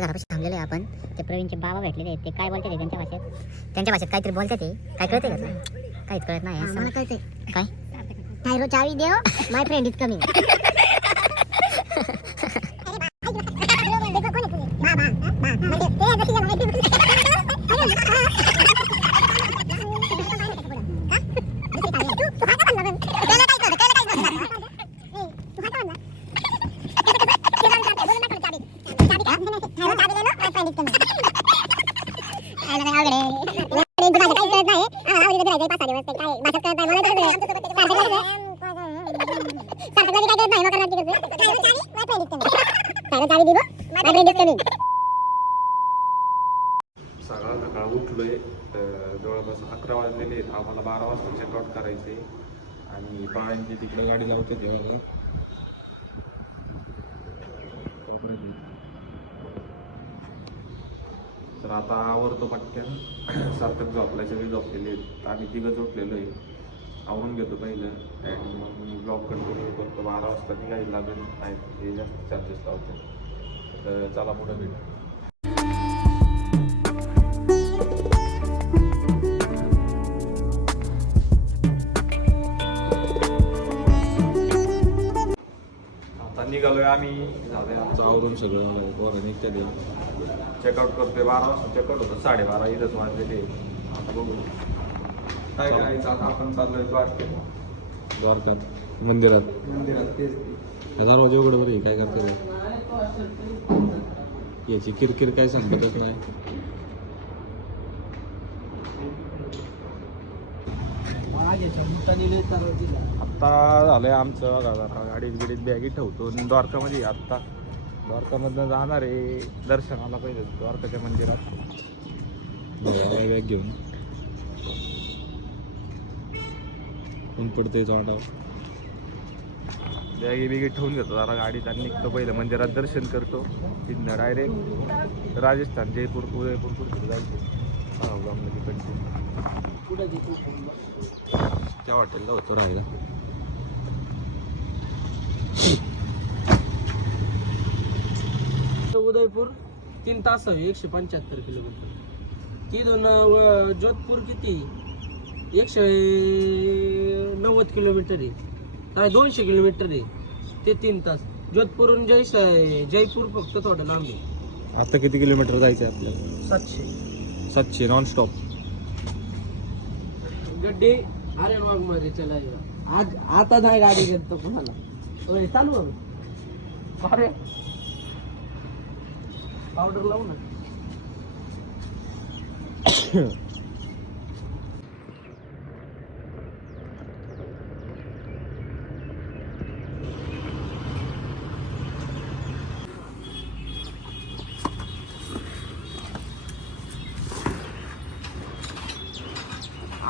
घरापाशी थांबलेले आपण. ते प्रवीणचे बाबा भेटलेले आहेत. ते काय बोलते ते त्यांच्या भाषेत काहीतरी बोलते ते. काय कळते का? काहीच कळत नाही. मला कळते काय? टायरो चावी देव, माय फ्रेंड इज कमिंग. सकाळ सकाळ उठलोय. जवळपास 11 वाजलेले आहेत. आम्हाला 12 वाजता चेकआउट करायचे आणि बाळांची तिकडे गाडी लावते तेव्हा. तर आता आवरतो पटकन. सार्थक झोपला, सगळे झोपलेले आहेत. आम्ही तिघं झोपलेलो आहे. आवरून घेतो पहिलं आणि मग ब्लॉग कंटिन्यू करतो. 12 वाजता निघायला लागेल. नाही ते जास्त चार्जेस लावते. तर चला पुढे भेटू. निघालोय आम्ही. झालंय आमचं आवरून सगळं. पोरं निघते. चेकआउट करतोय. 12 वाजता चेकआउट होतं. 12:30 इथंच वाजलेले. आता बघू काय करायचं. आता आपण चाललोय द्वारकात मंदिरात. तेच दरवाजा उघड बरे. काय करतो याची किरकिर काय संपतच नाही. आत्ता झालंय आमचं. गाडीत बिडीत बॅगी ठेवतो द्वारकामध्ये. आत्ता द्वारकामधनं जाणार आहे दर्शनाला. पहिले द्वारकाच्या मंदिरात बॅग घेऊन. ऊन पडतंय तोंडावर. बॅगी बिगी ठेवून घेतो जरा गाडीत आणि निघतो. पहिलं मंदिरात दर्शन करतो. तिथनं डायरेक्ट राजस्थान, जयपूर, उदयपूर कुठे जायचं. त्या हॉटेलला होतो राहायला. उदयपूर 3 तास आहे. 175 किलोमीटर. तिथून जोधपूर किती 190 किलोमीटर आहे. काय 200 किलोमीटर आहे. ते 3 तास. जोधपूरहून जयपूर फक्त थोडं लांब आहे. आता किती किलोमीटर जायचं आहे आपल्याला? 700 नॉनस्टॉप. गड्डे अरे वाघ मध्ये चला. आज आता नाही गाडी घेत तो कोणाला. चालू अरे पावडर लावू ना.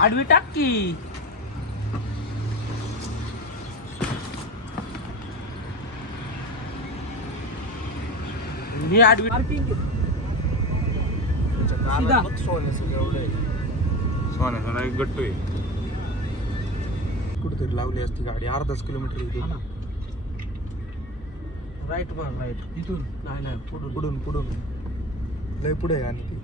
आडवी टाकी. मी आडवी पार्किंग सोन्याचा एक गट्टू आहे. कुठेतरी लावली असती गाडी. अर्धाच किलोमीटर येते. राईट मार. राईट इथून नाही पुढून लय पुढे आहे. आणि ती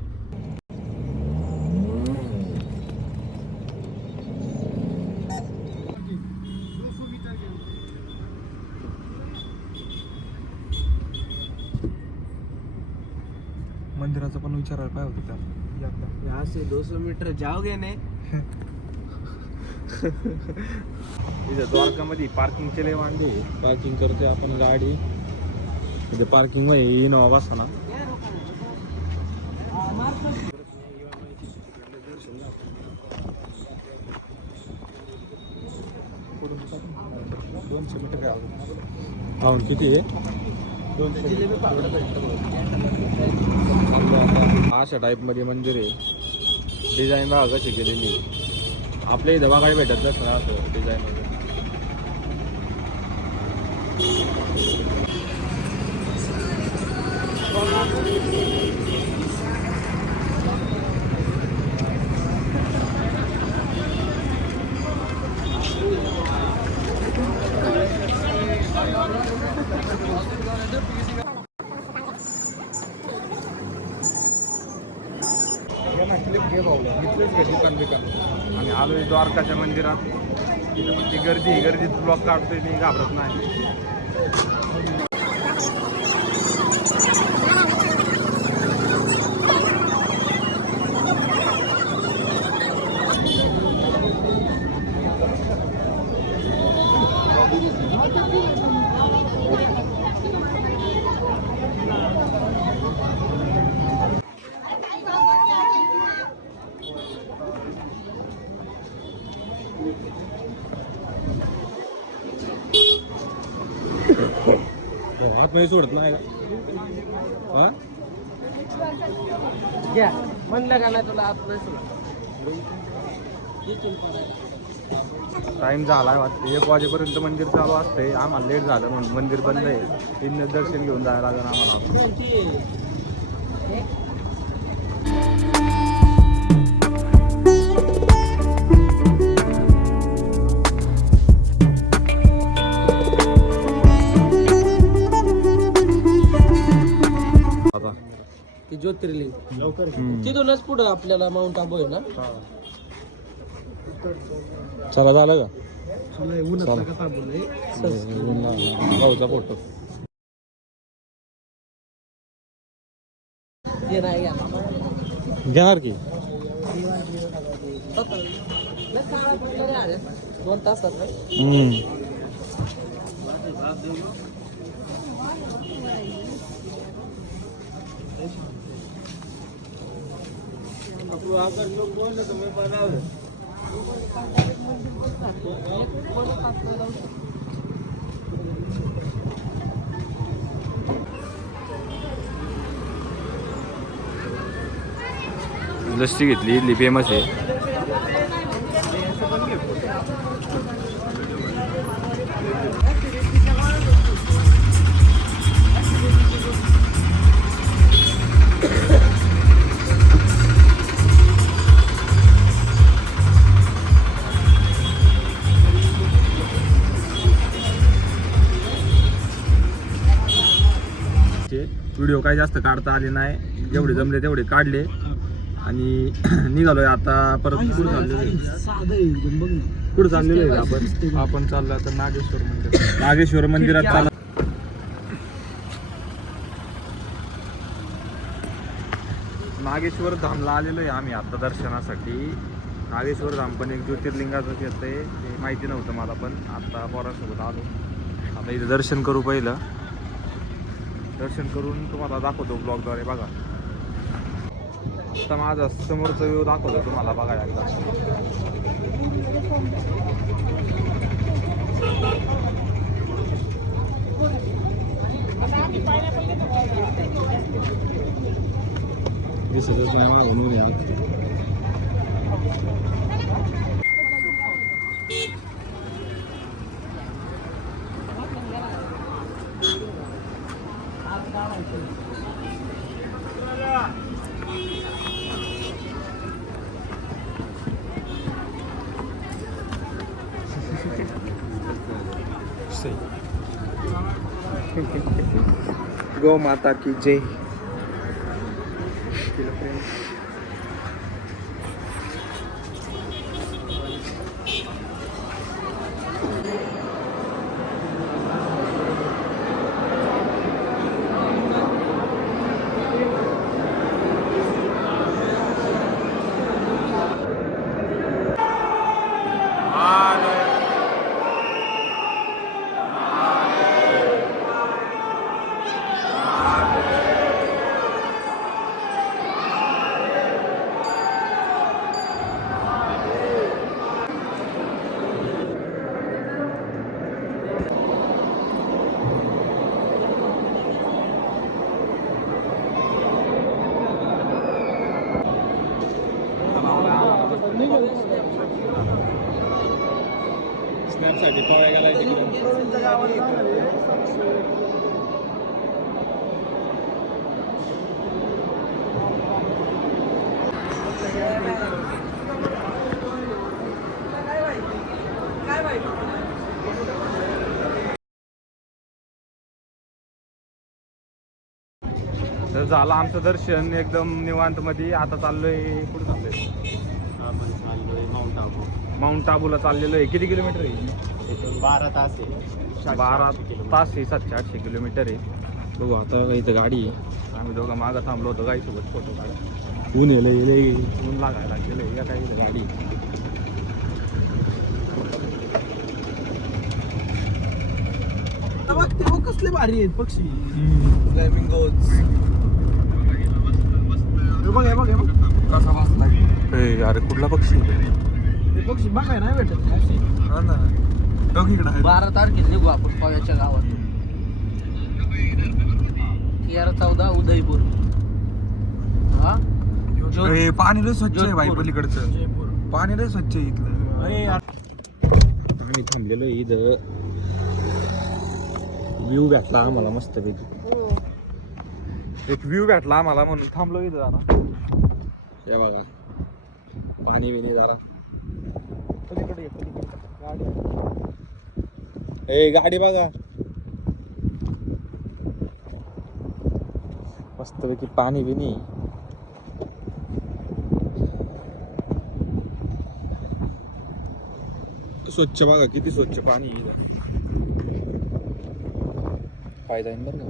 मंदिराचा पण विचारायला काय होतं त्याला. यहाँ से 200 मीटर जाओगे ने. इथं द्वारकामध्ये पार्किंगचे लय वांदे. पार्किंग करते आपण गाडी. इथे पार्किंग मध्ये इनोवा बसा ना. पाहून किती आहे. 200 अशा टाईपमध्ये मंदिर आहे. डिझाईन बघा कशी केलेली. आपल्या इथं बघायला भेटत नसणार असं डिझाईन वगैरे. आणि आलोय द्वारकाच्या मंदिरात. तिथं पण ती गर्दीत ब्लॉग काढतोय मी, घाबरत नाही. आतमध्ये सोडत नाही हा घ्या म्हणलं का नाही तुला आत नाही टाइम झाला वाटतं 1 वाजेपर्यंत मंदिर चालू असतंय. आम्हाला लेट झालं म्हणून मंदिर बंद आहे. इथनं दर्शन घेऊन जायला लागेल आम्हाला. आता ते ज्योतिर्लिंग तिथूनच पुढं आपल्याला माउंट आबू आहे ना. चला झालं उन्हाचा गावचा फोटो हे नाही घ्या. घेणार की 2 तासात ना. अगर लोग बोले तो मैं बना लस्सी घेतली, इडली फेमस आहे. व्हिडिओ काही जास्त काढता आले नाही, जेवढे जमले तेवढे काढले आणि निघालोय आता परत. पुढे चाललेलो आहे आपण चाललो आता नागेश्वर मंदिरात चालला. नागेश्वर धामला आलेलो आहे आम्ही आता दर्शनासाठी. नागेश्वर धाम पण एक ज्योतिर्लिंगाचं येतं आहे, ते माहिती नव्हतं मला, पण आता पोरासोबत आलो. आता इथं दर्शन करू. पहिलं दर्शन करून तुम्हाला दाखवतो ब्लॉगद्वारे. बघा आता माझा समोरचा व्ह्यू दाखवतो तुम्हाला, बघा एकदा. दिसतच नाही मागून या. गौ माता की जय. स्नॅपसाठी पळायला गेलाय तिकडे. तर झालं आमचं दर्शन एकदम निवांत मध्ये. आता चाललोय कुठे चाललोय? आपण चाललोय माउंट आबू. माउंट आबूला चाललेलो आहे. किती किलोमीटर आहे? इथून 12 तास आहे. 12 तास आहे. 700-800 किलोमीटर आहे. बघू आता इथं गाडी आहे. आम्ही दोघं मागं थांबलो होतो गाईसोबत फोटो काढा. ऊन येलं ऊन लागायला लागलेलं आहे. या काही गाडी कसले भारी आहेत पक्षी. फ्लॅमिंगोज. बघ हे बघ हे बघ कसा बसलाय. अरे कुठला पक्षी? ते पक्षी बघाय नाही भेटत. हा ना. 12 तारखेला निघू आपण पाव्याच्या गावात. 13-14 उदयपूर. हा पाणी लय स्वच्छ आहे भाई पलीकडचं. पाणी लय स्वच्छ आहे इथलं. आम्ही थांबलेलो इथं. व्ह्यू भेटला आम्हाला मस्त पैकी. एक व्ह्यू भेटला आम्हाला म्हणून थांबलो इथं जरा. हे बघा पाणी बिणी जरा. पलीकडे गाडी बघा. मस्त पैकी पाणी बिनी. स्वच्छ बघा किती स्वच्छ पाणी इथं. फायदा आहे बरं का.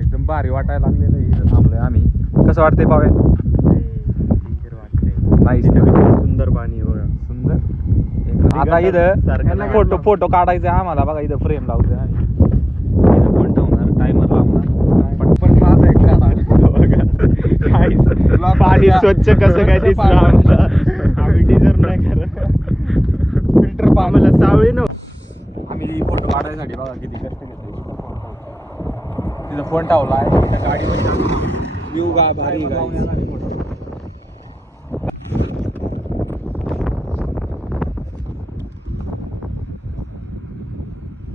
एकदम भारी वाटायला लागलेलं आहे. इथं थांबलोय आम्ही. कसं वाटतंय पावे? सुंदर पाणी बघा. सुंदर. आता इथं फोटो काढायचा आम्हाला. बघा इथं फ्रेम लावतोय आम्ही. इथं फोन ठेवणार, टायमर लावणार. पटपट पाणी स्वच्छ कसं काय दिसलं आम्ही डिझर्व नाही करत. फिल्टर पाण्याला सावळी न. आम्ही फोटो काढायसाठी बघा किती कष्ट घेतोय. तिथं फोन ठेवला आहे. इथं गाडी व्ह्यू भारी गाडी.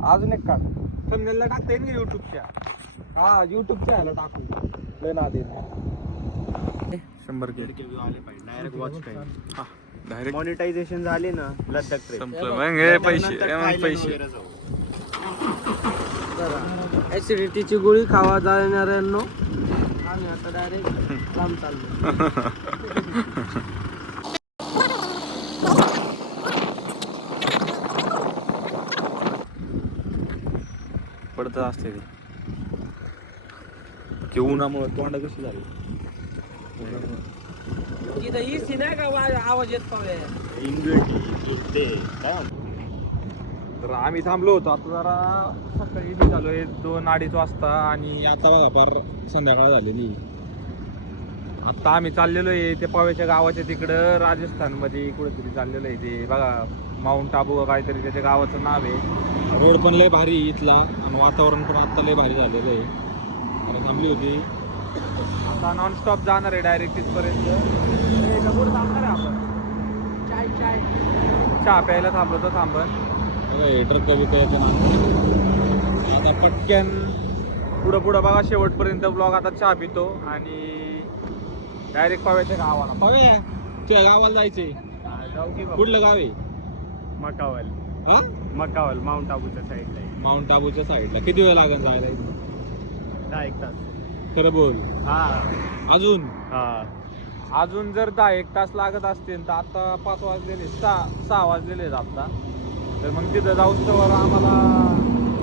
अजून एक काढ. थंबनेलला टाकता येईल युट्यूबच्या. हा युट्यूबच्या ह्याला टाकू. लय ना दे 100 के आले पाहिजे direct watch time. Direct monetization झाली ना लद्दाख ट्रेन. संपलं मग हे पैसे. ऍसिडिटीची गोळी खावा जाणाऱ्यांनो आम्ही आता डायरेक्ट लांब चाललो. पडत असते ते उन्हामुळे तोंड कशी झाली. इथं इसी नाही का आवाज येत पावे. तर आम्ही थांबलो होतो. आता जरा सकाळी निघालोय 2-2:30 वाजता. आणि आता बघा फार संध्याकाळ झालेली. आता आम्ही चाललेलो आहे ते पाव्याच्या गावाच्या तिकडं राजस्थानमध्ये कुठेतरी चाललेलो आहे. ते बघा माउंट आबू काहीतरी त्याच्या गावाचं नाव आहे. रोड पण लय भारी इथला आणि वातावरण पण आता लय भारी झालेलं आहे. आता थांबली होती. आता नॉनस्टॉप जाणार आहे डायरेक्ट तिथपर्यंत. कुठं थांबणार आहे आपण? चहा प्यायला थांबलो तर थांबन. ट्रक येतं आता पटक्यान पुढं बघा शेवटपर्यंत ब्लॉग. आता चहा पितो आणि डायरेक्ट पाव्याच्या गावाला. पाव्या तुझ्या गावाला जायचंय. कुठलं गाव आहे? मकावल. हा मकावल माउंट आबूच्या साईडला आहे. माउंट आबूच्या साईडला. किती वेळ लागेल जायला? 10-1 तास. खरं बोल. हा अजून हा अजून जर 10-1 तास लागत असतील तर आता 5 वाजलेले 6 वाजलेले आहेत आता. तर मग तिथं जाऊच तर आम्हाला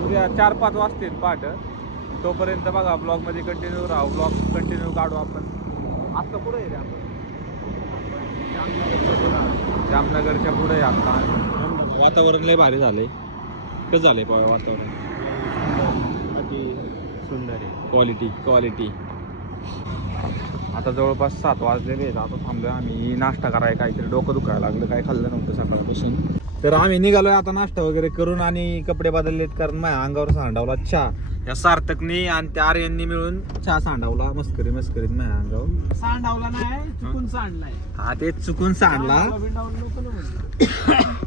उद्या 4-5 वाजतील पहाट. तोपर्यंत बघा ब्लॉगमध्ये कंटिन्यू राहू. ब्लॉग कंटिन्यू काढू आपण. आत्ता पुढे आहे रे आपण? जामनगरच्या पुढे आहे आता. वातावरण लय भारी झालंय. कसं झालंय पाव्या वातावरण? अति सुंदर आहे. क्वालिटी आता जवळपास 7 वाजलेले आहेत. आता थांबलोय आम्ही नाश्ता करायला. काहीतरी डोकं दुखायला लागलं, काय खाल्लं नव्हतं सकाळपासून. तर आम्ही निघालोय आता नाश्ता वगैरे करून आणि कपडे बदललेत, कारण माझ्या अंगावर सांडावला चहा. या सार्थकनी आणि त्या आर्यननी मिळून चहा सांडावला मस्करीत माझ्या अंगावर. सांडावला नाही, चुकून सांडलाय. हा ते चुकून सांडला.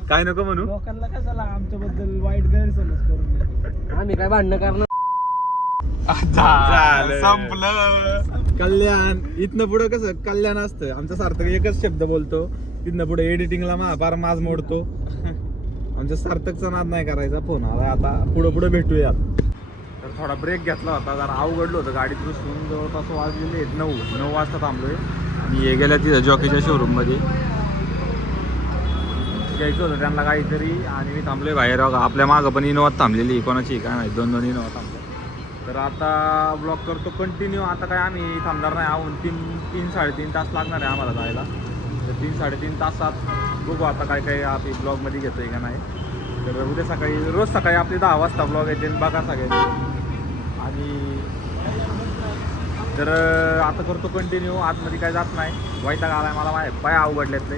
काय नको म्हणू, लोकांना कशाला आमच्याबद्दल वाईट गैरसमज करून देतो. आम्ही काय भांडणं करणार. संपलं कल्याण. इथनं पुढं कसं कल्याण असतं, आमचा सार्थक एकच शब्द बोलतो. तिथनं पुढे एडिटिंगला फार माज मोडतो. आमच्या सार्थकचा नाद नाही करायचा. फोन आला आता, पुढे भेटूया. तर थोडा ब्रेक घेतला होता, जरा अवघडलं होतं गाडीत बसून. जवळपास वाजलेले 9 वाजता थांबलोय आणि हे गेल्या तिथं जॉकीच्या शोरूम मध्ये घ्यायचं होतं त्यांना काहीतरी, आणि मी थांबलोय बाहेर. आपल्या मागं पण इनोवा थांबलेली, कोणाची काय माहिती, 2 इनोवा थांबल्या. तर आता ब्लॉग करतो कंटिन्यू. आता काय आम्ही थांबणार नाही, आहोत 3-3.5 तास लागणार आहे आम्हाला जायला. तर 3-3.5 तासात बघू आता काय काय आपली ब्लॉगमध्ये घेतोय का नाही. तर उद्या सकाळी, रोज सकाळी आपली 10 वाजता ब्लॉग येते, बघा सगळ्यांनी. आणि तर आता करतो कंटिन्यू. आतमध्ये काय जात नाही, वैताग आलाय मला, माझे पाय अवघडलेतले.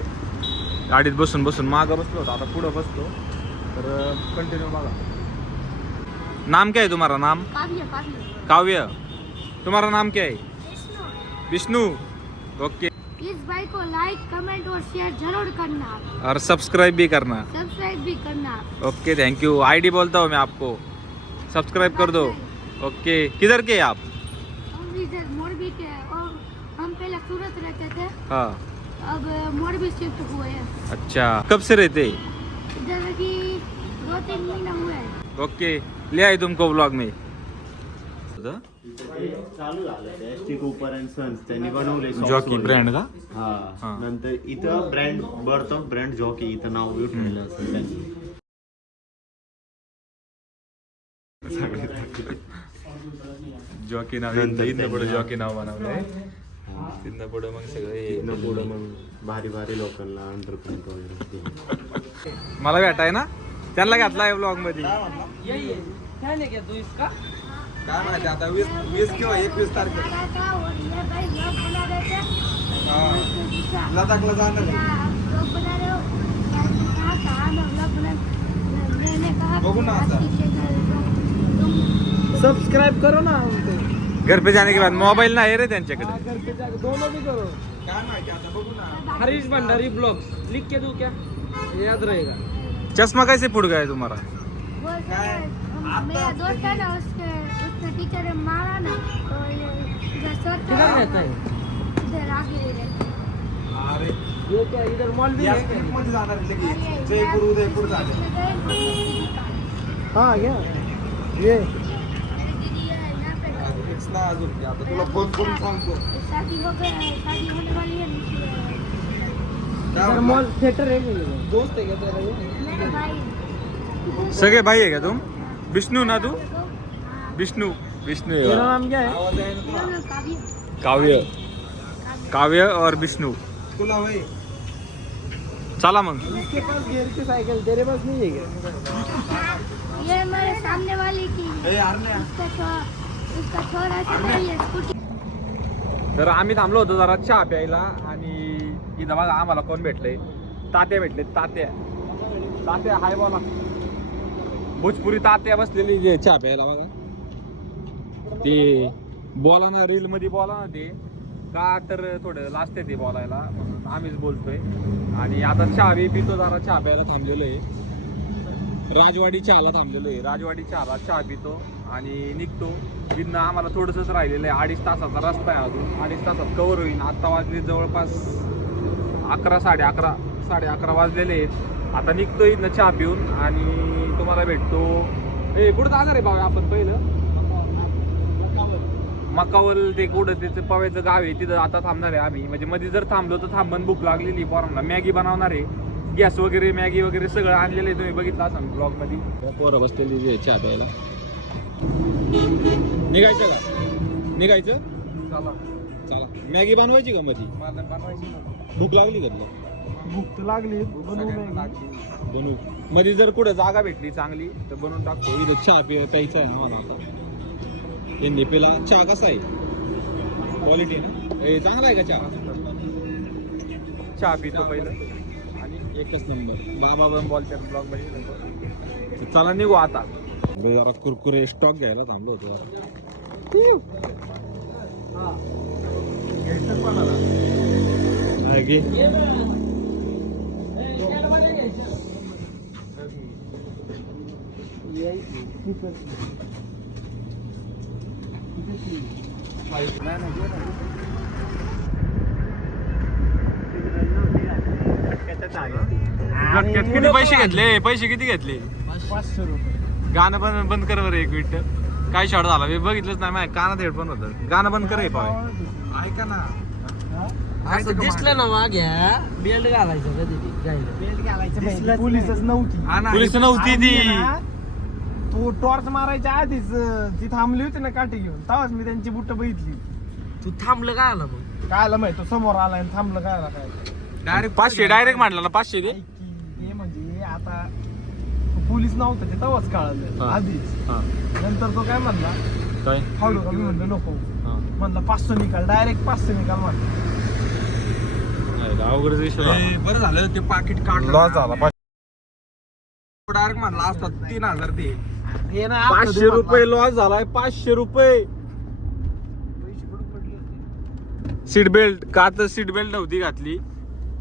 गाडीत बसून बसून मागं बसलो होतो, आता पुढं बसतो. तर कंटिन्यू बघा. नाम क्या है तुम्हारा? नाम काव्य. तुम्हारा नाम क्या है? विष्णु. ओके. इस भाई को लाइक कमेंट और शेयर जरूर करना और सब्सक्राइब भी करना. सब्सक्राइब भी करना. Okay, thank you. आईडी बोलता हूँ मैं आपको, सब्सक्राइब कर दो. ओके. किधर के आप? हम इधर मोरबी के, और हम पहले सूरत रहते थे, हाँ. अब मोरबी शिफ्ट हुए हैं. अच्छा, कब से रहते? इधर की 2-3 महीना हुए हैं. ओके. ले आए तुमको ब्लॉग में. चालू झालं ते एसटी कूपर अँड सन्स त्यांनी बनवले जॉकी ब्रँड का? हा. नंतर इथं brand birth of brand jockey इथं नाव ठेवलं असं त्यांनी. जॉकी नाव, इथनं पुढे जॉकी नाव बनवलंय. तिथनं पुढे मग सगळे पुढं मग भारी भारी लोकांना अंडरपॅन्ट वगैरे. मला भेटाय ना, त्यांना घातलाय ब्लॉग मध्ये. क्या नहीं क्या तू इसका? काय माहिती आता 20 किंवा 21 तारखेला बना था और ये भाई लोग बना रहे थे. लडाखला जाणार आहे. आप लोग बना रहे हो, कहा लोग बना. मैंने कहा बघू ना आता. सब्सक्राइब करो ना. घर पे जाने के बाद मोबाईल नाही रे त्यांच्याकडे. घर पे जाके दोनों भी करो. काय माहिती आता, बघू ना. हरीश भंडारी ब्लॉग्स लिख के दूं क्या? याद रहेगा. चष्मा कैसे फुट गया तुम्हारा? वो मेरा दोस्त है ना, उसके टीचर ने मारा ना, तो ये इधर सर किधर रहता है? इधर आगे रहता है. अरे ये क्या इधर मॉल भी या है? स्ट्रीट मध्ये जाणार आहे लगेच. जयपूर उदयपूर जाणार. हाँ क्या ये दीदी है यहाँ पे. फिक्स ना अजून. आता तुला फोन करून सांगतो. शादी हो गया है, शादी होने वाली है. इधर मॉल थिएटर है नहीं? दोस्त है क्या तेरा ये? मेरे भाई. सगळे भाई आहे का तुम? विष्णू ना तू? विष्णू. विष्णू आहे तेरा बा. नाम क्या है? दोनों काव्य. काव्य. काव्य और विष्णू. तुला भाई चला मग. इसके पास गियर की साइकिल, तेरे पास नहीं है क्या? ये हमारे सामने वाली की उसका छोरा से ये स्कूटी. तर आम्ही थांबलो होतो जरा चहा प्यायला, आणि इथं बघा आम्हाला कोण भेटले. तात्या भेटले. तात्या हाय बोला. भोजपुरी तात्या बसलेली जे चहा प्यायला बघा. ते बोला ना, रील मध्ये बोला ना, ते का तर थोडं लास्ट आहे ते बोलायला, म्हणून आम्हीच बोलतोय. आणि आता चहा बी पितो, जरा चहा प्यायला थांबलेलो आहे. राजवाडी चहाला थांबलेलो आहे. राजवाडी चहाला चहा पितो आणि निघतो. तिथनं आम्हाला थोडंसंच राहिलेलं आहे. 2.5 तासाचा रस्ता आहे अजून. 2.5 तासात कव्हर होईल. आत्ता वाजले जवळपास 11, 11:30 वाजलेले आहेत. आता निघतो इथनं चहा पिऊन आणि तुम्हाला भेटतो. कुठं जाणार आहे बाबा आपण? पहिलं मकावल ते कुठं त्याचं पव्याचं गाव आहे, तिथं आता थांबणार आहे आम्ही. म्हणजे मध्ये जर थांबलो तर थांबून भूक लागलेली पोरांना. मॅगी बनवणार आहे. गॅस वगैरे, मॅगी वगैरे सगळं आणलेलं आहे. तुम्ही बघितलं असाल ब्लॉग मध्ये. पोरं बसलेली चहा प्यायला. निघायचं का? निघायचं. चला. मॅगी बनवायची का मध्ये? भूक लागली का तुला? भूक तर लागली, बनवू. मध्ये जर कुठं जागा भेटली चांगली तर बनवून टाकतो. इथं चहा प्यायचा आहे आम्हाला. आता यांनी पेला चहा कसा आहे? क्वालिटी ना ए चांगला आहे का चहा चहा पितो पहिलं आणि एकच नंबर बाबा पण बोलतात ब्लॉग मध्ये चला निघू आता जरा कुरकुरे स्टॉक घ्यायला थांबलो होतो जरा किती पैसे घेतले पैसे किती घेतले 500 रुपये. गाणं पण बंद कर बरं एक मिनिट काय शॉर्ट झाला मी बघितलंच नाही माझ्या कानात हेडफोन होतं गाणं बंद कर ऐका ना असं दिसलं ना माग्या बेल्ट घालायचं कधी पोलीसच नव्हती पोलीस नव्हती ती तू टॉर्च मारायच्या आधीच ती थांबली होती ना काठी घेऊन तेव्हाच मी त्यांची बुट्ट बघितली. तू थांबलं का आला मग काय आलं माहिती तो समोर आलाय आणि थांबलं काय आला काय डायरेक्ट 500 डायरेक्ट म्हटलं ना 500 दे ऐक की, हे म्हणजे आता तो पोलीस नव्हता ते तेव्हाच कळालं हा. आधीच हा नंतर तो काय म्हणला काय फाडू का मी म्हणलं नको हा. म्हणलं 500 निकाल डायरेक्ट 500 निकाल म्हणलं अवघड विषय बरं झालं ते पाकिट काढलं लॉस झाला डायरेक्ट म्हणला असतात 3000 दे हे ना 500 रुपये लॉस झालाय 500 रुपये सीट बेल्ट का तर सीट बेल्ट नव्हती घातली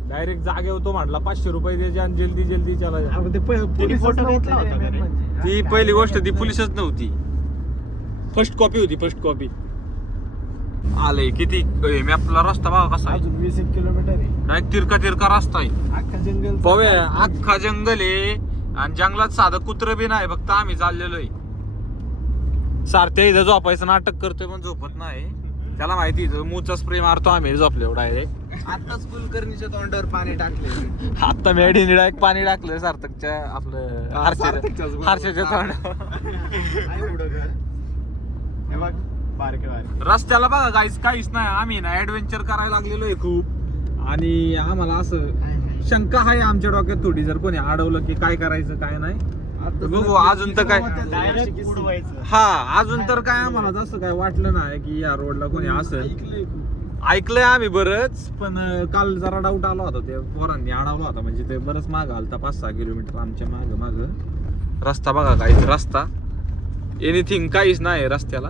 डायरेक्ट जागे होतो म्हटला 500 रुपये द्यायचे आणि जल्दी जल्दी चला फोटो घेतला होता का रे? ती पहिली गोष्ट ती पोलिसच नव्हती फर्स्ट कॉपी होती फर्स्ट कॉपी आले किती मॅपला रस्ता बघा कसा आहे अजून 20 किलोमीटर आहे डायरेक्ट तिरका तिरका रस्ता आहे अख्खा जंगल पवे अख्खा जंगल आहे आणि जंगलात साधं कुत्र बी नाही फक्त आम्ही चाललेलो आहे सारख्या इथं झोपायचं नाटक करतोय पण झोपत नाही त्याला माहिती मूचा स्प्रे मारतो आम्ही झोपले डायरेक्ट आताच कुलकर्णीच्या तोंडावर पाणी टाकले आता मेडीने डायरेक्ट पाणी टाकलं सार्थकच्या आपलं हारशाच्या रस्त्याला बघा काहीच नाही आम्ही ना ऍडव्हेंचर करायला लागलेलो आहे खूप आणि आम्हाला असं शंका आहे आमच्या डोक्यात थोडी जर कोणी अडवलं की काय करायचं काय नाही बघू अजून तर काय हा अजून तर काय आम्हाला जसं काय वाटलं नाही की या रोडला कोणी असेल ऐकलंय आम्ही बरंच पण काल जरा डाऊट आला होता ते पोरांनी अडवला होता म्हणजे ते बरंच माग आलता 5-6 किलोमीटर आमच्या माग रस्ता बघा काहीच रस्ता एनिथिंग काहीच नाही रस्त्याला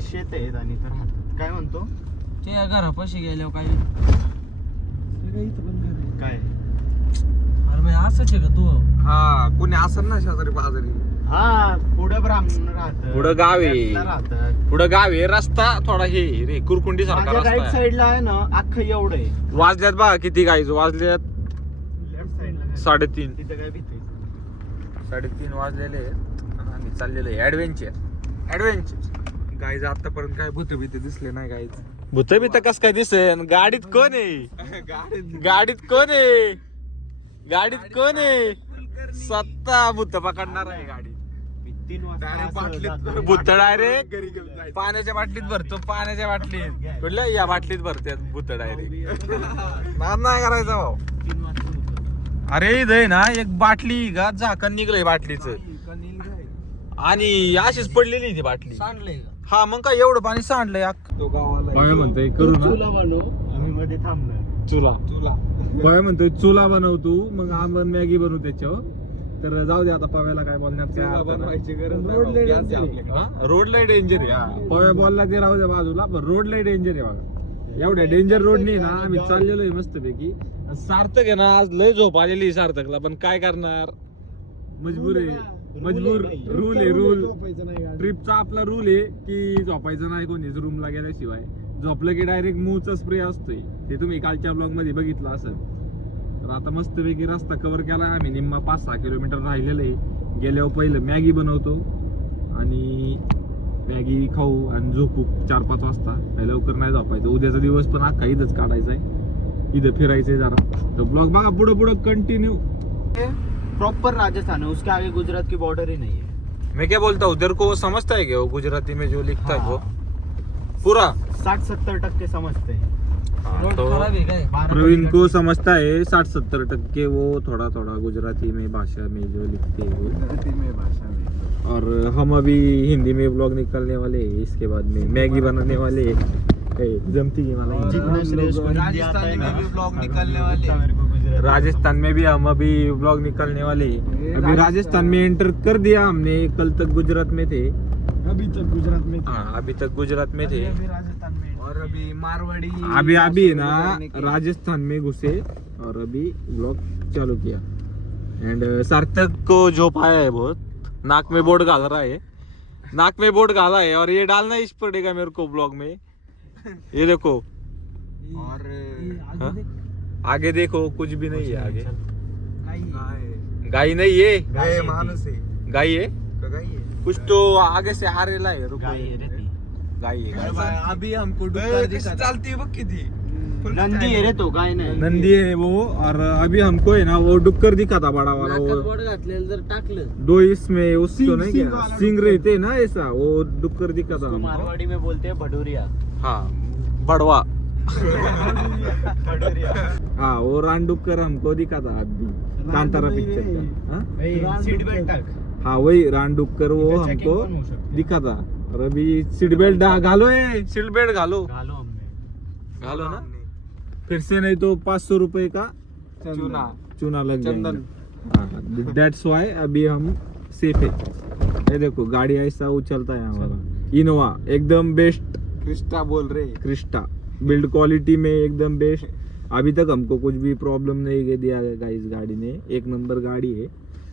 शेत आहेत आणि तर काय म्हणतो ते घरापाशी गेल्यावर काय काय अरे मग असंच आहे का तू हा कोणी असेल ना शेजारी पाजारी हा पुढं ब्राह्मण राहत पुढं गाव आहे राहतात पुढं गाव आहे रस्ता थोडा हे रे कुरकुंडी सारखा माझ्या रस्ता राईट आहे. साइडला आहे ना अख्खं एवढं आहे वाजल्यात बघा किती गाईज वाजल्यात लेफ्ट साइडला 3:30 तिथं काय भीती 3:30 वाजलेले आहेत. आम्ही चाललेलो आहे ऍडव्हेंचर गाईज आतापर्यंत काय भूत भीती दिसले नाही गाईज भूत भीत कस काय दिसेल गाडीत कोण आहे गाडीत कोण आहे गाडीत कोण आहे स्वतः भूत पकडणार आहे गाडी 3 वाजता भूत डायरेक्ट पाण्याच्या बाटलीत भरतो पाण्याच्या बाटलीत कुठल्या या बाटलीत भरतात भूत डायरेक्ट नाही करायचा भाऊ 3 वाजता अरे इथे ना एक बाटली का झाकण निघलंय बाटलीच आणि अशीच पडलेली ती बाटली सांडलंय का हा मग काय एवढं पाणी सांडलंय काय म्हणतोय करू ना चुला बनव आम्ही मध्ये थांबणार चुला काय म्हणतोय चुला बनवतो मग आपण मॅगी बनवू त्याच्यावर तर जाऊ दे आता पव्याला काय बोलण्यात काय रोड लय डेंजर आहे पव्या बोलला ते राहू द्या बाजूला पण रोड लय डेंजर आहे बघा एवढ्या डेंजर रोडने ना आम्ही चाललेलो आहे मस्त पैकी सार्थक आहे ना आज लय झोप आलेली सार्थकला पण काय करणार मजबूर आहे मजबूर रूल आहे रूल ट्रिपचा आपला रूल आहे की झोपायचं नाही कोणीच रूमला गेल्याशिवाय झोपलं की डायरेक्ट मूचा स्प्रे असतोय ते तुम्ही कालच्या ब्लॉग मध्ये बघितलं असेल तर आता मस्तपैकी रस्ता कव्हर केला आम्ही निम्मा 5-6 किलोमीटर राहिलेलं आहे गेल्यावर पहिलं मॅगी बनवतो आणि मॅगी खाऊ आणि झोपू 4-5 वाजता काही लवकर नाही झोपायचं उद्याचा दिवस पण अख्खा इथंच काढायचा आहे इथं फिरायचंय जरा तर ब्लॉग बघा पुढं कंटिन्यू प्रॉपर राजस्थान है उसके आगे गुजरात की बॉर्डर ही नहीं है मैं क्या बोलता हूँ उधर को समझता है क्या वो गुजराती में जो लिखता है वो पूरा 60-70% समझते हैं तो खराब आहे काय प्रवीण को समझता है 60-70% वो थोड़ा थोड़ा गुजराती में भाषा में जो लिखते हैं वो गुजराती में भाषा में और हम अभी हिंदी में ब्लॉग निकालने वाले हैं इसके बाद में मैगी बनाने वाले हैं जमती की मला जितना श्रेष्ठ हिंदी आता है ना, ब्लॉग निकलने वाले राजस्थान में भी हम अभी व्लॉग निकलने वाले हैं। अभी राजस्थान में एंटर कर दिया हमने, कल तक गुजरात में थे। अभी तक गुजरात में थे, हाँ अभी तक गुजरात में थे, अभी राजस्थान में, और अभी मारवाड़ी अभी है ना राजस्थान में घुसे और अभी व्लॉग चालू किया। एंड सार्थक को जोप आया है बहुत, नाक में बोर्ड डाल रहा है, नाक में बोर्ड डाला है और ये डालना ही पड़ेगा मेरे को ब्लॉग में। ये देखो और हाँ? आगे देखो कुछ भी नहीं है आगे, गाय गाय नहीं है, गाय मानुस है, गाय है गाय है। कुछ तो आगे से हारेला है, रुको गाय है रे ती. गाय है। अभी हमको डुक्कर दिखा चालती है बघ किती नंदी है रे तो, गाय नाही. नंदी है वो, और अभी हमको है ना वो डुक्कर दिखा था बड़ा वाला, नाकात वो बोट घातलेलं जर टाकलं दो इसमें उसको सिंग- नहीं सिंग क्या वाला सिंग रहते ना ऐसा, वो डुक्कर दिखा था उसको हमको। मारवाड़ी में बोलते हैं भडोरिया. हाँ बड़वा, भडोरिया. हाँ वो रानडुक्कर हमको दिखा था अभी कांतारा पिक्चर का। हाँ? सीट बेल्ट टाक. हाँ वही रानडुक्कर वो हमको दिखा था। और अभी सीट बेल्ट घालो है, सीट बेल्ट घालो घालो हमने. घालो ना, फिर से नहीं तो 500 रुपए का चुना चूना लग चंदन। जाएगा। दैट्स वाई अभी हम सेफ है। ये देखो गाड़ी ऐसा उछलता है हमारा, इनोवा एकदम बेस्ट, क्रिस्टा बोल रहे क्रिस्टा बिल्ड क्वालिटी में एकदम बेस्ट। अभी तक हमको कुछ भी प्रॉब्लम नहीं दिया गया इस गाड़ी ने, एक नंबर गाड़ी है।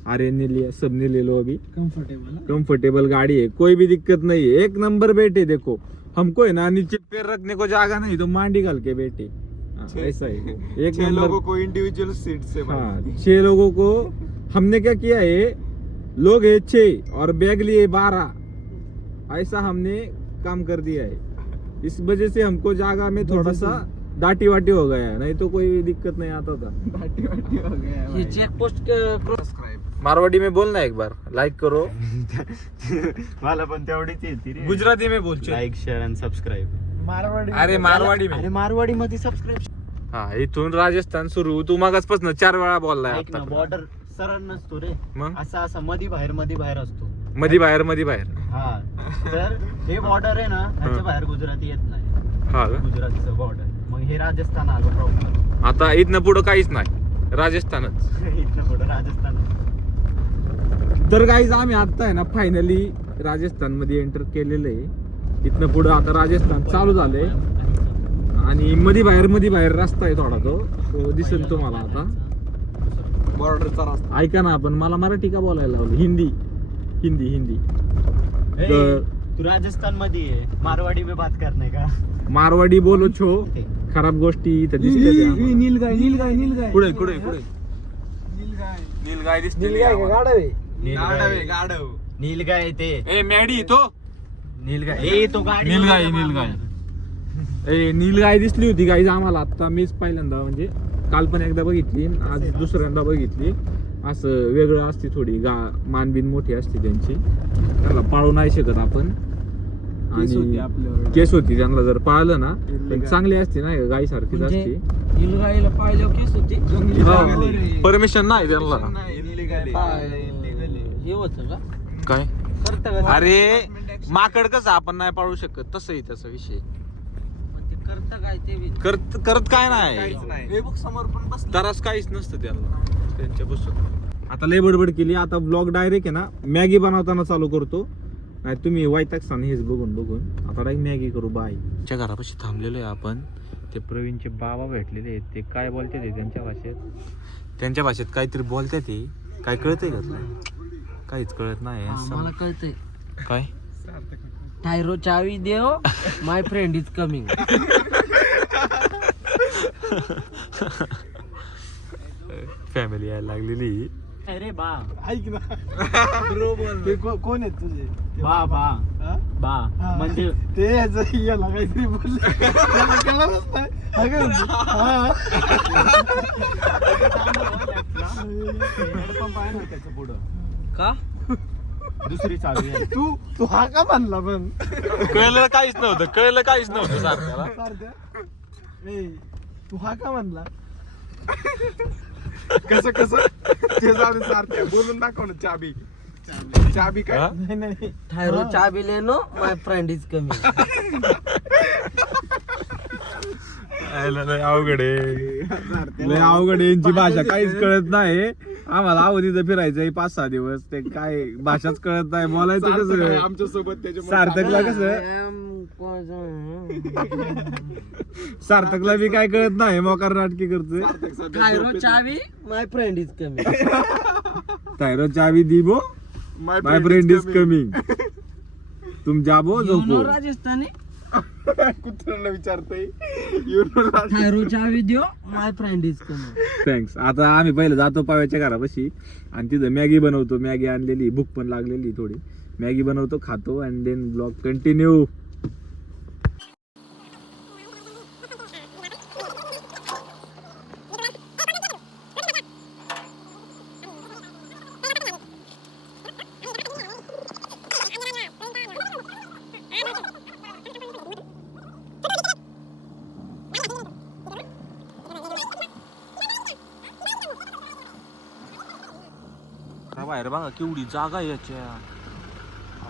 आर्यन ने लिया, सबने ले लो अभी, कंफर्टेबल गाड़ी है, कोई भी दिक्कत नहीं है, एक नंबर बैठे। देखो हमको है ना नीचे पैर रखने को जगह नहीं तो मांडी घाल के बैठे, हाँ, ऐसा है एक 6 नंबर। लोगों को इंडिविजुअल सीट से हाँ 6 लोगों को हमने क्या किया है, लोग है 6 और बैग लिए 12, ऐसा हमने काम कर दिया है। इस वजह से हमको जागा में थोड़ा सा दाटी वाटी हो गया, नहीं तो कोई दिक्कत नहीं आता था। बाटी बाटी हो गया हे चेक पोस्ट मारवाडी में बोलना एक बार, लाइक करो। मला पण तेवढीच येते रे. गुजराती में बोल लाईक शेअर आणि सबस्क्राईब. मारवाड़ी अरे मारवाडी में, अरे मारवाडी मध्ये सबस्क्राईब. हा इथून राजस्थान सुरू, तू मागासपासून 4 वेळा बोललाय ऐक ना, आता। बॉर्डर सरळ नसतो रे, मग असा असा मध्ये बाहेर असतो. मध्ये बाहेर मध्ये बाहेर, हा तर हे बॉर्डर आहे ना, ह्याच्या बाहेर गुजराती येत नाही. हा का? गुजरातचं बॉर्डर, मग हे राजस्थान आलं प्रॉपर. आता इथनं पुढं काहीच नाही, राजस्थानच। इथनं पुढं राजस्थान. तर गाईज आम्ही आता आहे ना फायनली राजस्थान मध्ये एंटर केलेलं आहे। इथनं पुढं आता राजस्थान चालू झालंय आणि मध्ये बाहेर रस्ता आहे थोडा, तो दिसेल तुम्हाला आता। बॉर्डरचा रास्ता। ऐका ना, आपण मला मराठी का बोलायला लावलं, हिंदी हिंदी हिंदी। ए, तर तू राजस्थान मध्ये आहे, मारवाडी में बात करणे का? मारवाडी बोलो छो, खराब गोष्टी इथं दिसते। नीलगाय पुढे पुढे पुढे नीलगाय नीलगाय दिसते, गाढव नीलगाय. गाढव नीलगाय ते ए मॅडी तो नीलगाय. ए तो गाडी. नीलगाय ए नीलगाय दिसली होती गाईज आम्हाला आता, मीच पहिल्यांदा, म्हणजे काल पण एकदा बघितली, आज दुसऱ्यांदा बघितली। असं वेगळं असते थोडी, मानबिन मोठी असते त्यांची, त्यांना पाळू नाही शकत आपण। आणि केस होती त्यांना, जर पाळलं ना पण चांगली असते ना, गाई सारखीच असते। इलगाईला पाहिलं केस होती, परमिशन नाही त्यांना। हे होतं का काय करता का अरे माकड कसं आपण नाही पाळू शकत, तसंही त्याचा विषय। ते करता काय ते बी. करत काय नाही, हे बघ समोर पण बस तरच काहीच नसतं त्यांना त्यांच्यापासून। आता लय बडबड केली, आता ब्लॉग डायरेक्ट आहे ना मॅगी बनवताना चालू करतो, नाही तुम्ही वैतागसान हेच बघून आता डायरेक्ट मॅगी करू। बाय च्या घरापाशी थांबलेलो आहे आपण, ते प्रवीणचे बाबा भेटलेले आहेत, ते काय बोलते ते त्यांच्या भाषेत काहीतरी बोलते, ते काय कळतंय का तुला? काहीच कळत नाही। मला कळतंय काय टायरो चावी देव, माय फ्रेंड इज कमिंग. फॅमिली यायला लागलेली। अरे बा. ऐक ना बरोबर, ते कोण आहेत तुझे? बा हा? म्हणजे ते याला काहीतरी बोलले, त्याला कळलंच नाही. अगं, हा. हेडपंप आहे ना त्याच्या पुढं, का दुसरी चावी आहे. तू हा का म्हणला पण? कळलं काहीच नव्हतं सारख्याला। सारख्या? ए, तू हा का म्हणला? कसं ते जाऊन सारख्या बोलून दाखव ना, चाबी काय हा? थायरो चाबी लेनो माय फ्रेंड इज कमिंग. लय अवघड आहे, लय अवघड आहे. यांची भाषा काहीच कळत नाही आम्हाला. आवडीचं फिरायचंय 5-6 दिवस, ते काय भाषाच कळत नाही. बोलायचं कसं आमच्या सोबत त्याच्या सार्थकला कसं, सार्थकला बी काय कळत नाही, मोकार नाटकी करतोय. थायरो चाबी माय फ्रेंड इज कमिंग. थायरो चावी दिबो माय फ्रेंड इज कमिंग. तुम जाबो झोपो. राजस्थानी कुत्र्याला विचारतोय थायरो चाबी देऊ माय फ्रेंड इज कमिंग. थँक्स. आता आम्ही पहिलं जातो पाव्याच्या घरापाशी आणि तिथं मॅगी बनवतो. मॅगी आणलेली, भूक पण लागलेली थोडी. मॅगी बनवतो, खातो अँड देन ब्लॉग कंटिन्यू. बाहेर बघा केवढी जागा आहे याच्या,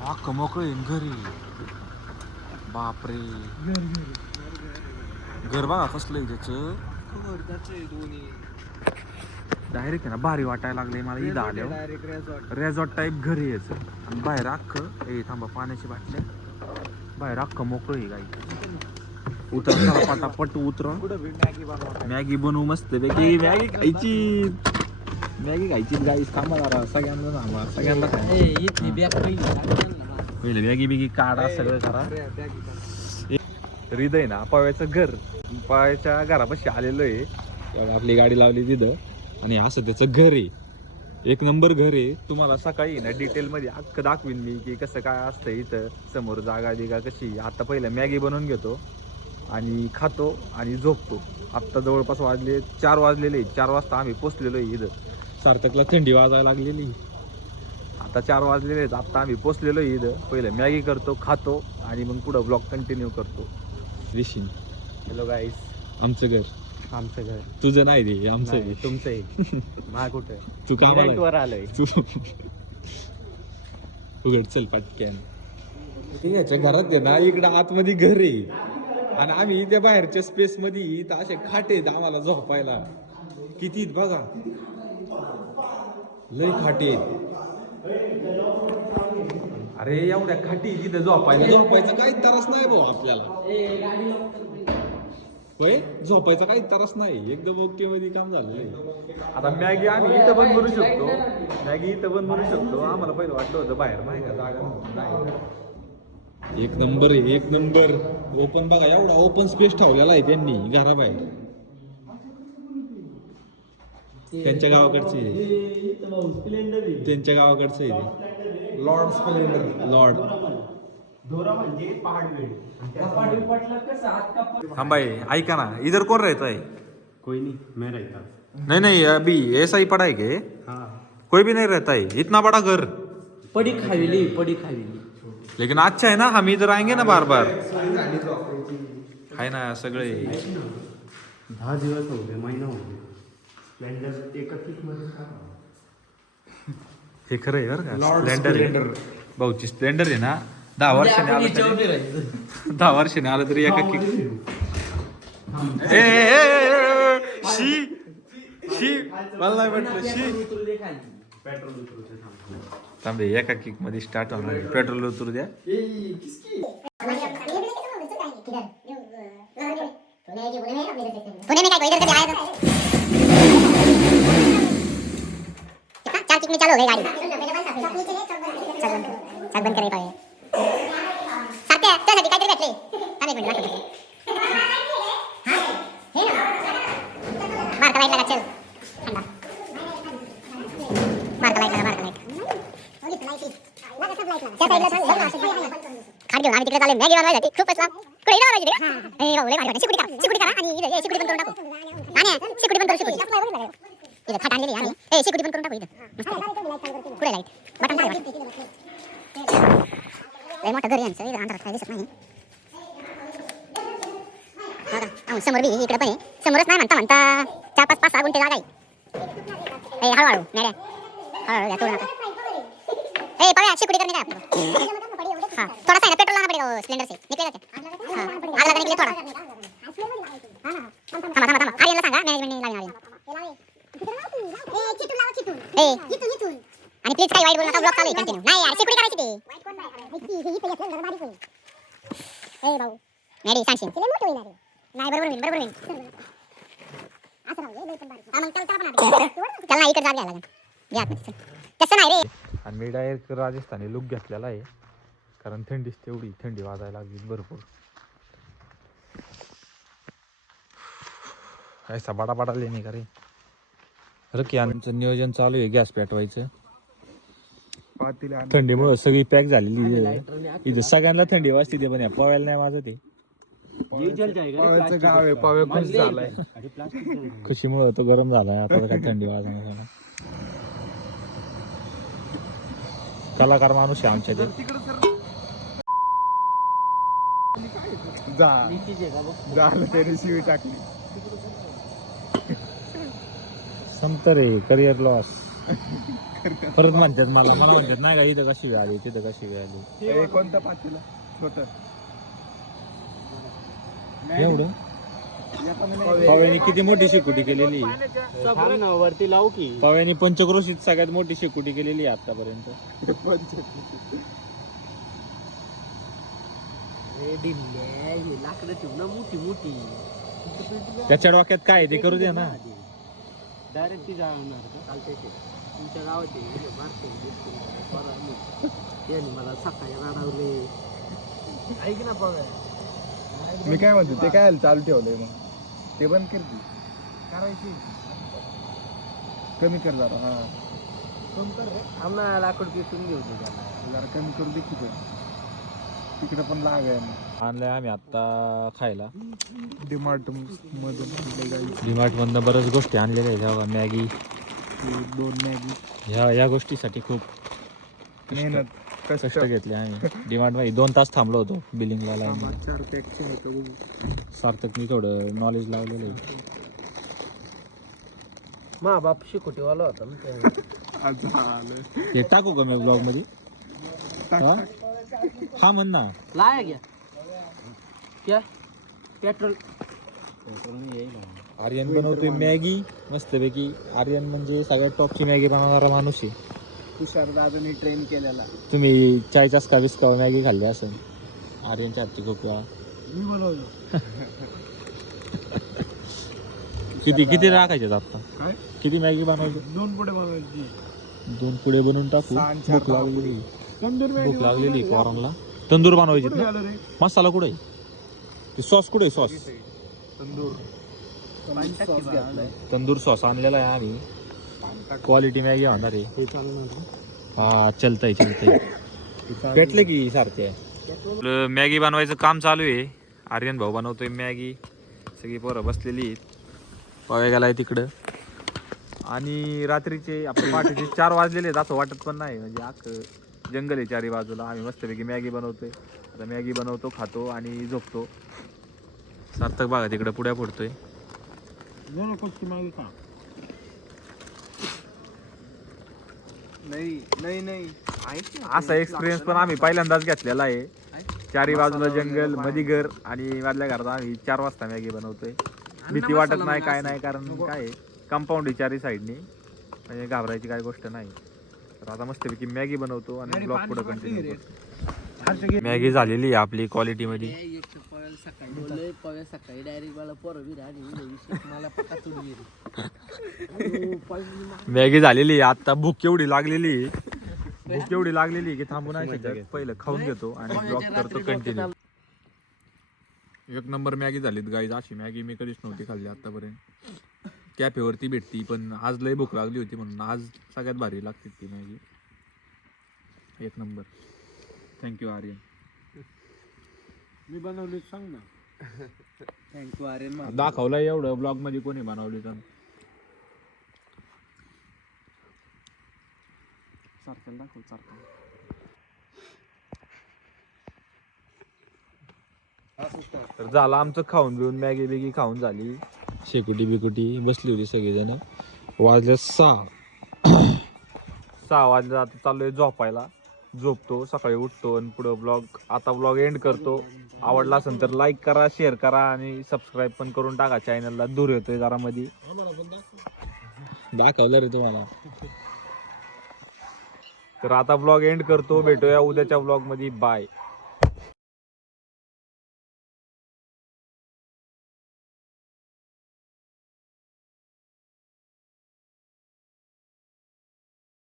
अख्खं मोकळे घरी. बापरे, घर बघा कसलं आहे त्याचं. डायरेक्ट आहे ना, भारी वाटायला लागले मला इथं आल्यावर. रेझॉर्ट टाईप घर आहे याचं. आणि बाहेर अख्खं ए थांबा, पाण्याची बाटल्या. बाहेर अख्खं मोकळं आहे गाई. उतर पटापट उतर. मॅगी बनवू मस्त पैकी. मॅगी खायची, मॅगी खायची गाई. थांबा जरा, सगळ्यांना थांबा, सगळ्यांना पहिले मॅगी बिगी काढा, सगळं करा. हृदय ना पाव्याचं घर, पाव्याच्या घरापाशी आलेलो आहे. आपली गाडी लावली तिथं आणि असं त्याचं घर आहे. एक नंबर घर आहे. तुम्हाला सकाळी ना डिटेलमध्ये अख्खं दाखवीन मी की कसं काय असतं इथं. समोर जागा बिगा कशी. आता पहिलं मॅगी बनवून घेतो आणि खातो आणि झोपतो. आत्ता जवळपास वाजले 4 वाजलेले. 4 वाजता आम्ही पोचलेलो आहे इथं. सार्थकला थंडी वाजायला लागलेली. आता 4 वाजलेले आहेत. आत्ता आम्ही पोचलेलो आहे इथं. पहिलं मॅगी करतो, खातो आणि मग पुढं ब्लॉग कंटिन्यू करतो. ऋषी, हॅलो गाईस, आमचं घर. आमचं घर तुझं नाही रे, आमचं आहे. तुमचं आहे. मा कुठे तू कामाला वर आलोय. तू उघड चल पटक्यान. याच्या घरात आहे ना, इकडं आतमध्ये घर आहे आणि आम्ही त्या बाहेरच्या स्पेस मध्ये इथं असे खाटे आहेत आम्हाला झोपायला. किती बघा, लय खाटे आहेत. अरे एवढ्या खाटी तिथं झोपायचं काही तरच नाही भाऊ आपल्याला. होय, झोपायचा काही तरच नाही. एकदम ओके मध्ये काम झालेलं. आता मॅगी आम्ही इथं पण बनवू शकतो. मॅगी इथं पण बनवू शकतो. आम्हाला पहिलं वाटलं होतं बाहेर नाही का जागा नाही. एक नंबर आहे, एक नंबर. ओपन बघा, एवढा ओपन स्पेस ठेवलेला आहे त्यांनी घराबाहेर. त्यांच्या गावाकडचे, त्यांच्या गावाकडचं आहे लॉर्ड स्प्लेंडर. लॉर्ड. हम भाई ऐका ना, इधर कौन रहता है? कोई नहीं, मैं रहता. नहीं नहीं, अभी ऐसा ही पड़ा है कि कोई भी नहीं रहता है. इतना बड़ा घर, पडी खाविली, पडी खाविली. लेकिन अच्छा है ना. हम इधर आएंगे ना बार बार. है ना सगळे. 10 दिवस हो गए, महिना हो गया. स्प्लेंडर एका किक मध्ये हे खरं आहे बरं का. स्प्लेंडर भाऊची स्प्लेंडर आहे ना. 10 वर्षाने आलं तरी, 10 वर्षाने आलं तरी एका किक. शी शी मला नाही म्हटलं शी. पेट्रोल थांबे, एका किक मध्ये स्टार्ट होणार. पेट्रोल उतरू द्या. पुणे में क्या इधर कभी आया था? 4 किक में चालू हो गई गाड़ी. सब बंद करे पाए. सात्या त्यासाठी काहीतरी भेटले. थांब 1 मिनिट दाखवतो. हां हे ना, मार का लाईट लगा. चल ठंडा मार का लाईट लगा. ओली लाईट लगा. सब लाईट लगा. त्या साईडला खाट घेऊन आम्ही तिकडे चालले मॅगी बनवायसाठी. खूपच लांब. कुठे इथं बनवायची का? ए बाबा लय भारी वाटतं. शिकुटी करा आणि इथं शिकुटी पण करून टाकू. आणि शिकुटी पण करू शिकुटी. इथं खाट आणलेली आम्ही. ए शिकुटी पण करून टाकू इथं. मस्त. कुठे लाईट बटन काय वाटतं. लय मोठं घर यांचं. इथं अंधारात काय दिसत नाही. बघा समोर बी इकडे पण आहे. समोरच नाही म्हणता 4-5 गुंठे जागा आहे. ए हळूहळू मॅड्या, हळूहळू द्या, तोडू नका. ए पवे शिकुटी करने का है आपको हाँ थोड़ा सा है ना पेट्रोल लाना पड़ेगा वो सिलेंडर से निकलेगा क्या हाँ आग लगाने के लिए थोड़ा थांबा आर्यनला सांगा मॅनेजमेंटने लावून आर्यन आणि प्लीज काही वाईट बोलू नका ब्लॉग चालू आहे कंटिन्यू नाही यार शिकुटी करायची ते ए भाऊ मॅडी सांगशील नाही बरोबर होईल चल ना इकडे जाग घ्यायला घ्या तसं नाही रे. आणि मी डायरेक्ट राजस्थानी लुक घेतलेला आहे कारण थंडीच तेवढी थंडी वाजायला लागली भरपूर. ऐसा बाडा लेणे का रे. रकी आमचं नियोजन चालू आहे गॅस पेटवायचं. थंडीमुळे सगळी पॅक झालेली आहे. इथं सगळ्यांना थंडी वाजते ते पण या पवायला नाही वाजत ते. गाव आहे पवे खुश झालाय. खुशीमुळे तो गरम झालाय आता काय थंडी वाजणार. कलाकार माणूस आहे आमच्या ते. झालं त्याने शिवी टाकली. संत रे करिअर लॉस. परत म्हणतात मला म्हणतात नाही का इथं कशी वेळ आली तिथं कशी वेळ आली. कोणतं पातेलं छोट एवढं पव्यानी किती मोठी शेकुटी केलेली. वरती लावू की पव्यानी पंचक्रोशीत सगळ्यात मोठी शेकुटी केलेली आहे आतापर्यंत. लाकडं ठेवून मोठी मोठी त्याच्या डोक्यात काय आहे ते करू दे ना. डायरेक्ट ती जाणार का चालते ते तुमच्या गावात यांनी मला सकाळी राडवले. ऐक ना पगार मी काय म्हणतो ते काय चालू ठेवलंय मग ते बंद कर दी करायची कमी कर जरा. हा कमी कर आम्हाला लाकूड पिटून घेऊ दे जरा कमी करू दे की तिकडे पण लाग आहे. आणलंय आम्ही आता खायला डिमार्ट मधून. डीमार्ट मधनं बऱ्याच गोष्टी आणलेल्या आहेत. जेव्हा मॅगी 2 मॅगी ह्या गोष्टीसाठी खूप मेहनत कष्ट घेतले आम्ही. डीमार्ट मध्ये 2 तास थांबलो होतो बिलिंगला लाईन. 4 पॅकचे होतं. सार्थक मी थोडं नॉलेज लावलेलं आहे. मा बाप शिकुटीवाला होता ना हे टाकू का मी ब्लॉग मध्ये. हा म्हण ना लाया गया क्या पेट्रोल. आर्यन बनवतोय मॅगी मस्तपैकी. आर्यन म्हणजे सगळ्यात टॉपची मॅगी बनवणारा माणूस आहे. तुषार दादानी ट्रेन केलेला. तुम्ही 40 का 20 मॅगी खाल्ली असेल आर्यनच्या हातची खूप वेळा. मी बनवलं. किती राखायचे आता. काय किती मॅगी बनवायची. 2 पुढे बनवायची. 2 पुढे बनवून टाकू. 6-4 भूक लागलेली. तंदूर मॅगी भूक लागलेली पोरांना. तंदूर बनवायची ना. झालं रे मसाला कुठे आहे. सॉस कुठे आहे. सॉस तंदूर तंदूर सॉस आणलेला आहे आम्ही. क्वालिटी मॅगी होणार आहे. हा चलतंय भेटले की सारखे. मॅगी बनवायचं काम चालू आहे. आर्यन भाऊ बनवतोय मॅगी. सगळी पोरं बसलेली आहेत. पव्या गेलाय तिकडं. आणि रात्रीचे आपल्या पहाटेचे 4 वाजलेले आहेत असं वाटत पण नाही. म्हणजे अख्खं जंगल आहे चारी बाजूला. आम्ही मस्तपैकी मॅगी बनवतोय. आता मॅगी बनवतो खातो आणि झोपतो. सार्थक बघा तिकडं पुड्या पडतोय. नाही असा एक्सपिरियन्स पण आम्ही पहिल्यांदाच घेतलेला आहे. चारी बाजूला जंगल मध्ये घर आणि मधल्या घरात आम्ही 4 वाजता मॅगी बनवतोय. भीती वाटत नाही काय नाही कारण काय कंपाऊंड चारी साईडनी म्हणजे घाबरायची काय गोष्ट नाही. तर आता मस्तपैकी मॅगी बनवतो आणि ब्लॉग पुढे कंटिन्यू करतो. मॅगी झालेली आहे आपली क्वालिटी मध्ये. पव्या सकाळी डायरेक्ट मला पोरं बी मला पक्का तुडली. मॅगी झालेली आहे. आता भूक केवढी लागलेली आहे की थांबू नाही शकत. पहिलं खाऊन घेतो आणि ब्लॉग करतो कंटिन्यू. 1 नंबर मॅगी झालीत गाईज. अशी मॅगी मी कधीच नव्हती खाल्ली आतापर्यंत. कॅफेवरती भेटती पण आज लय भूक लागली होती म्हणून आज सगळ्यात भारी लागते ती मॅगी. 1 नंबर. थँक्यू आर्यन. मी बनवली सांग ना. थँक्यू आर्यन. दाखवलं एवढं ब्लॉग मध्ये कोणी बनवली तर. सारख्याला दाखव सारखं. तर झालं आमचं खाऊन बिऊन मॅगी बिगी खाऊन झाली. शेकुटी बिकुटी बसली होती सगळेजण. वाजले 6 वाजले. आता चाललोय झोपायला. झोपतो, सकाळी उठतो आणि पुढं आता ब्लॉग एंड करतो. आवडला असेल तर लाईक करा, शेअर करा आणि सबस्क्राईब पण करून टाका चॅनलला. दूर येतोय जरा मध्ये. दाखवलं रे तुम्हाला. तर आता ब्लॉग एंड करतो. भेटूया उद्याच्या ब्लॉग मध्ये. बाय.